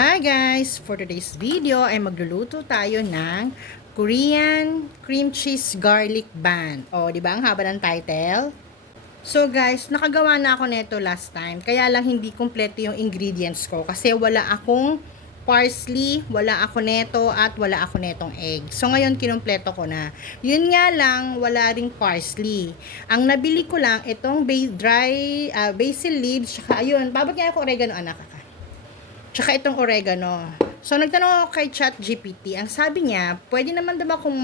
Hi guys! For today's video ay magluluto tayo ng Korean cream cheese garlic bun. O, di ba ang haba ng title? So guys, nakagawa na ako nito last time. Kaya lang hindi kumpleto yung ingredients ko kasi wala akong parsley, wala ako neto at wala ako netong egg. So ngayon kinumpleto ko na. Yun nga lang, wala ring parsley. Ang nabili ko lang itong basil leaves, tsaka ayun, babad nga ako oregano anak. Tsaka itong oregano. So, nagtanong ako kay ChatGPT. Ang sabi niya, pwede naman daw akong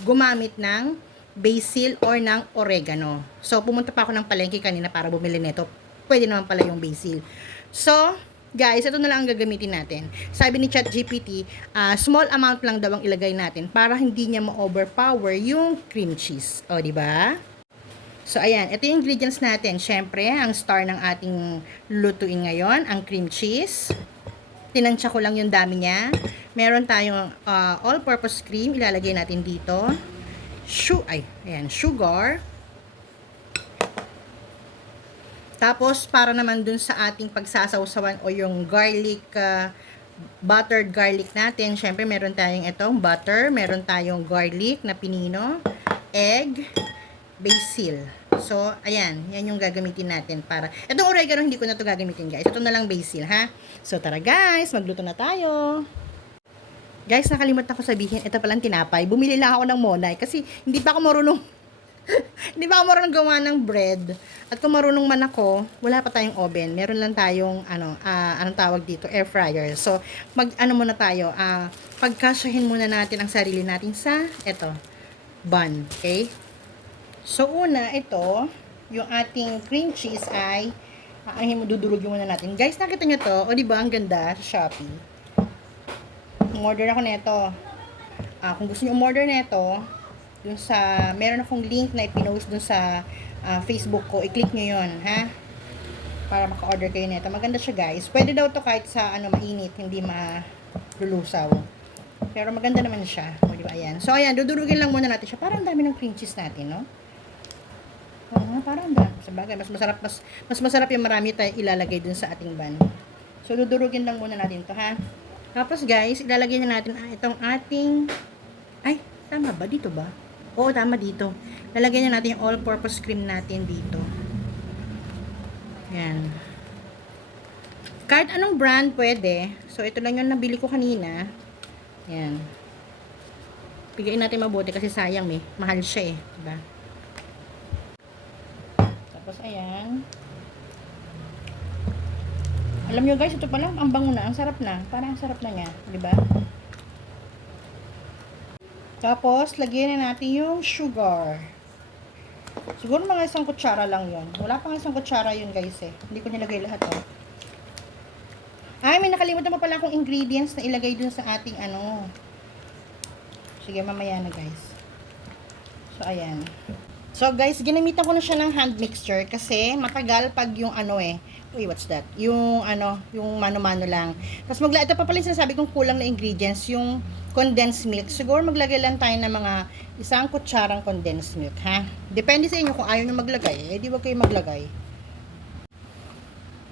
gumamit ng basil or ng oregano. So, pumunta pa ako ng palengke kanina para bumili nito. Pwede naman pala yung basil. So, guys, ito na lang ang gagamitin natin. Sabi ni ChatGPT, small amount lang daw ang ilagay natin para hindi niya ma-overpower yung cream cheese. O, di ba? So, ayan. Ito yung ingredients natin. Siyempre, ang star ng ating lutuin ngayon, ang cream cheese. Tinansya ko lang yung dami niya. Meron tayong all-purpose cream. Ilalagay natin dito. Sugar. Tapos, para naman dun sa ating pagsasawsawan o yung garlic, buttered garlic natin. Siyempre, meron tayong itong butter. Meron tayong garlic na pinino. Egg. Basil. So, ayan. Yan yung gagamitin natin para... Itong oregano, hindi ko na ito gagamitin, guys. Ito na lang basil, ha? So, tara, guys. Magluto na tayo. Guys, nakalimutan ko sabihin, ito palang tinapay. Bumili lang ako ng Monay kasi hindi pa ako marunong... hindi pa ako marunong gawa ng bread. At kung marunong man ako, wala pa tayong oven. Meron lang tayong, anong tawag dito? Air fryer. So, muna tayo. Pagkasyahin muna natin ang sarili natin sa, bun. Okay? So, una, ito, yung ating cream cheese ay, dudurugin muna natin. Guys, nakita nyo to? O, diba, ang ganda sa Shopee. Umorder ako nito. Kung gusto nyo umorder nito, dun sa, meron akong link na ipinost dun sa Facebook ko. I-click nyo yun, ha? Para maka-order kayo nito. Maganda siya, guys. Pwede daw to kahit sa, mainit, hindi malulusaw. Pero maganda naman siya. O, diba, ayan. So, ayan, dudurugin lang muna natin siya. Parang dami ng cream cheese natin, no? Parang sabagay, mas masarap yung marami tayo ilalagay dun sa ating bun. So, dudurugin lang muna natin to, ha? Tapos, guys, ilalagay na natin itong ating, tama ba? Dito ba? Oo, tama dito. Lalagyan na natin yung all-purpose cream natin dito. Yan. Kahit anong brand, pwede. So, ito lang yung nabili ko kanina. Yan. Pigain natin mabuti kasi sayang mahal siya diba? Tapos, ayan. Alam nyo guys, ito pala, ang bango na, ang sarap na. Parang ang sarap na niya, di ba? Tapos, lagyan na natin yung sugar. Siguro mga isang kutsara lang yun. Wala pang isang kutsara yun guys Hindi ko nilagay lahat may nakalimutan pa pala akong ingredients na ilagay dun sa ating Sige, mamaya na guys. So, ayan. So, guys, ginamitan ko na siya ng hand mixture kasi matagal pag yung uy, what's that? Yung yung mano-mano lang. Tapos ito pa pala yung sinasabi kong kulang na ingredients, yung condensed milk. Siguro maglagay lang tayo ng mga isang kutsarang condensed milk, ha? Depende sa inyo kung ayaw nyo maglagay, di wag kayo maglagay.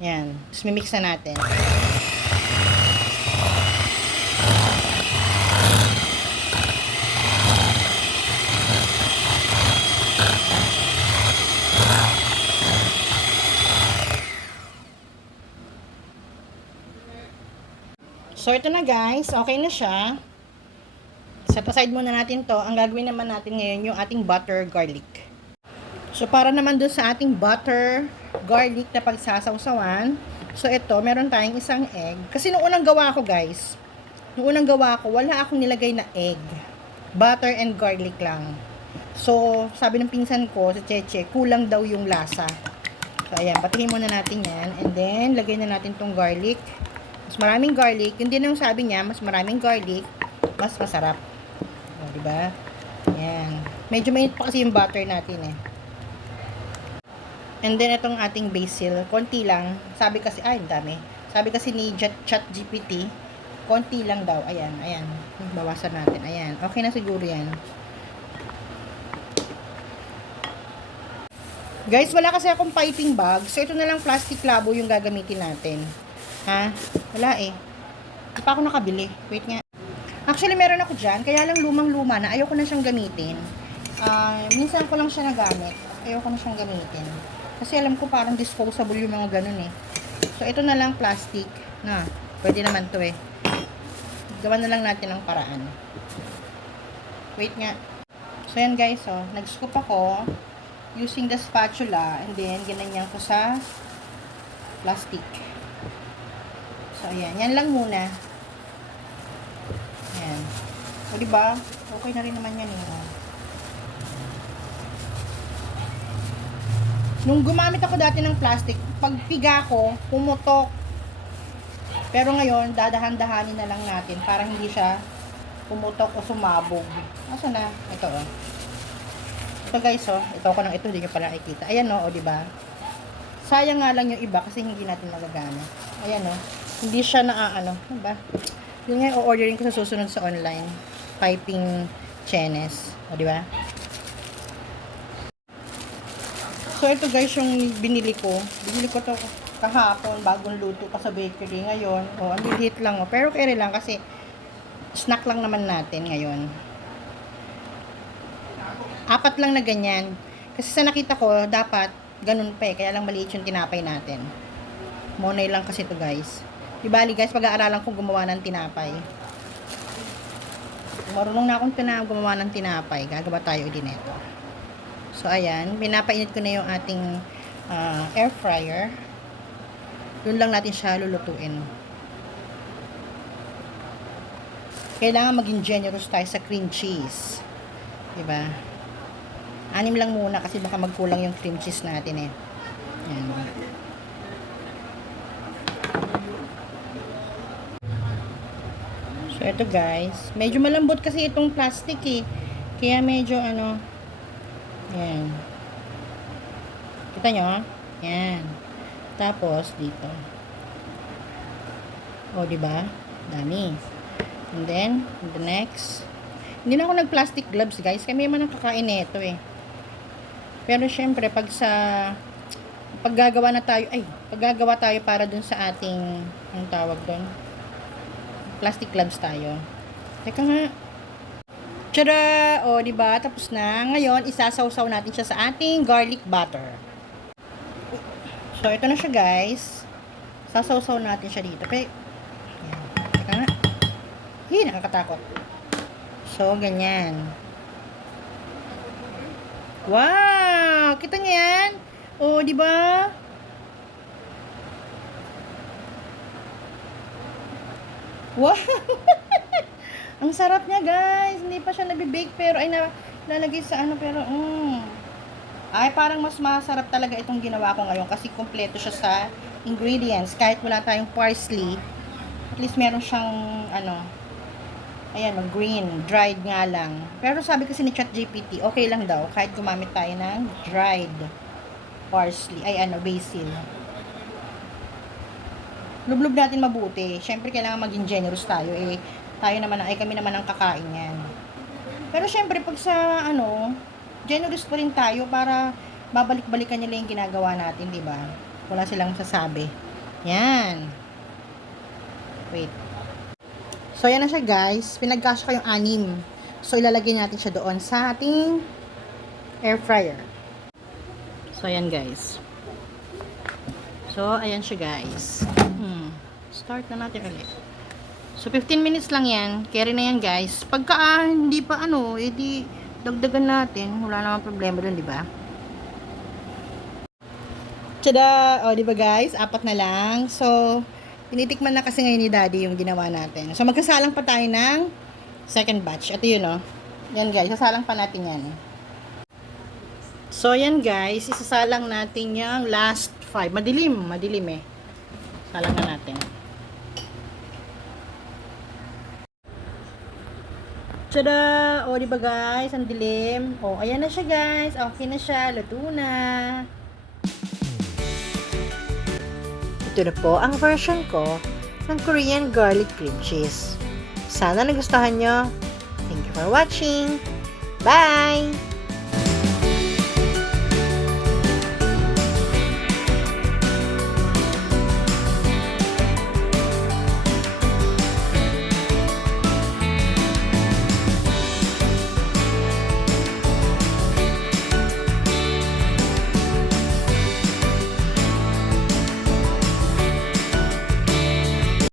Yan. Tapos mimix na natin. So, ito na guys. Okay na siya. Set aside muna natin to. Ang gagawin naman natin ngayon yung ating butter garlic. So, para naman dun sa ating butter garlic na pagsasawsawan. So, ito, meron tayong isang egg. Kasi nung unang gawa ko guys, wala akong nilagay na egg. Butter and garlic lang. So, sabi ng pinsan ko, sa Cheche, kulang daw yung lasa. So, ayan. Batihin muna natin yan. And then, lagay na natin tong garlic. Mas maraming garlic, yun din ang sabi niya, mas maraming garlic, mas masarap. O, diba? Ayan. Medyo mainit pa kasi yung butter natin And then, itong ating basil, konti lang. Sabi kasi, dami. Sabi kasi ni ChatGPT, konti lang daw. Ayan. Bawasan natin. Ayan. Okay na siguro yan. Guys, wala kasi akong piping bag. So, ito na lang plastic labo yung gagamitin natin. Ha? Wala Hindi pa ako nakabili. Wait nga. Actually, meron ako dyan. Kaya lang lumang-luma na. Ayoko na siyang gamitin. Minsan ko lang siya nagamit. Ayoko na siyang gamitin. Kasi alam ko parang disposable yung mga ganun eh. So, ito na lang plastic. Na, pwede naman to eh. Gawan na lang natin ang paraan. Wait nga. So, yan guys, oh. Nag-scoop ako using the spatula and then ginanyan ko sa plastic. So, ayan. Yan lang muna. Ayan. O, diba? Okay na rin naman yan, eh. Nung gumamit ako dati ng plastic, pag piga ko, pumutok. Pero ngayon, dadahan-dahanin na lang natin para hindi siya pumutok o sumabog. Asa na? Ito, oh. Ito, guys, oh. Ito ko nang ito. Hindi nyo pala nakikita. Ayan, oh, oh, diba? Sayang nga lang yung iba kasi hindi natin nagagana. Ayan, oh. Hindi siya ano. Diba? Yun nga, o-ordering ko sa susunod sa online. Piping chenes. O, diba? So, ito guys, yung binili ko. Binili ko to kahapon, bagong luto pa sa bakery. Ngayon, oh, ang liit lang, oh. Pero kaya lang kasi snack lang naman natin ngayon. 4 lang na ganyan. Kasi sa nakita ko, dapat ganun pa eh. Kaya lang maliit yung tinapay natin. Monay lang kasi to guys. Di bali guys, pag-aaralan ko gumawa ng tinapay. Marunong na akong gumawa ng tinapay. Gagawa tayo din ito. So, ayan. Pinapainit ko na yung ating air fryer. Doon lang natin siya lulutuin. Kailangan maging generous tayo sa cream cheese. Diba? 6 lang muna kasi baka magkulang yung cream cheese natin eh. Ayan. So, ito guys. Medyo malambot kasi itong plastic eh. Kaya medyo ano. Ayan. Kita nyo? Ayan. Tapos, dito. O, diba? Dami. And then, the next. Hindi na ako nag-plastic gloves, guys. Kaya may man ang kakain nito eh. Pero, syempre, paggagawa tayo para dun sa ating, anong tawag dun? Plastic gloves tayo. Teka nga. Tara! O, diba? Tapos na. Ngayon, isasawsaw natin siya sa ating garlic butter. So, ito na siya, guys. Sasawsaw natin siya dito. Pero, yan. Teka nga. Nakakatakot. So, ganyan. Wow! Kita niyo yan? O, diba? Wow! Ang sarap niya, guys. Hindi pa siya nabibake pero ay nalalagay sa ano pero ay parang mas masarap talaga itong ginawa ko ngayon kasi kumpleto siya sa ingredients. Kahit wala tayong parsley, at least meron siyang ano, ayan, green, dried nga lang. Pero sabi kasi ni ChatGPT, okay lang daw kahit gumamit tayo ng dried parsley, basil. Lublog natin mabuti. Siyempre kailangan maging generous tayo eh. Kami naman ang kakain yan. Pero syempre, pag sa, generous pa rin tayo para babalik-balikan nila yung ginagawa natin, di ba? Wala silang masasabi. Yan. Wait. So, yan na siya, guys. Pinagkasya ko yung 6. So, ilalagay natin siya doon sa ating air fryer. So, ayan, guys. So, ayan siya, guys. Start na natin ulit. So, 15 minutes lang yan. Carry na yan, guys. Pagka hindi pa edi dagdagan natin. Wala namang problema dun, di ba? Tada! O, di ba, guys? 4 na lang. So, tinitikman na kasi ngayon ni Daddy yung ginawa natin. So, magkasalang pa tayo ng second batch. Ito yun, o. Yan, guys. Sasalang pa natin yan. So, yan, guys. Isasalang natin yung last 5. Madilim. Madilim, eh. Salang na natin. Tada! O, diba guys? Ang dilim. O, ayan na siya guys. Okay na siya. Luto na. Ito na po ang version ko ng Korean garlic cream cheese. Sana nagustuhan nyo. Thank you for watching. Bye!